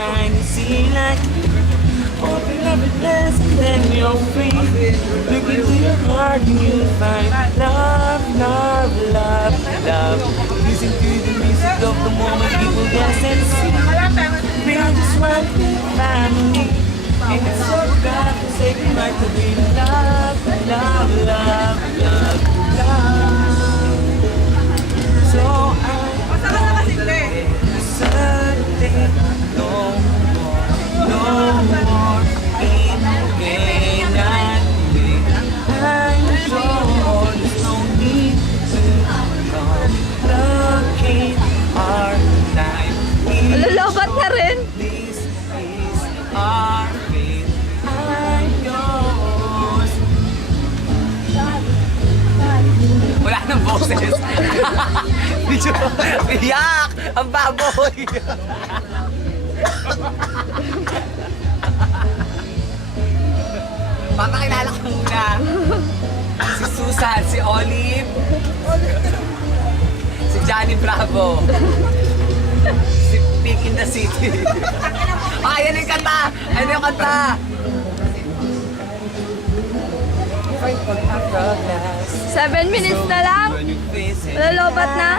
mind to see like open up at last, then you're free. Look into your heart and you'll find love, love, love, love. Listen to the music of the moment, people dance and sing. We're just one big family, and it's so bad to say goodbye to be love, love, love, love, love. So I Sunday, no more, no more in vain and wait. I'm sure there's no need to complicate our life. Lulubat na rin. This is our fate. I'm yours. Wala nang boses. Medyo iyak! Ang baboy! Papakilala ko muna. Si Susan, si Olive, si Johnny Bravo, si Pick in the City. Yan yung kanta! Yan yung kanta! 7 minutes na lang. Lulubat na.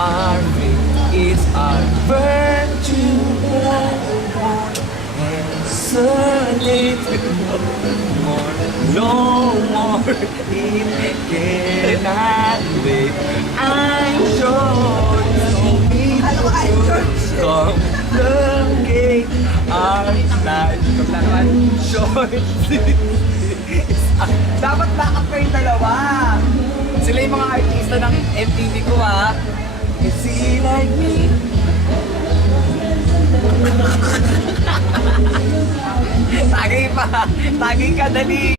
Our faith is our virtue. No more, it cannot wait. I'm sure there's no need to complicate our life. Short. Dapat backup kayong dalawa. Sila yung mga artista ng MTV ko ha. See like me. Tagay pa. Tagay ka dali.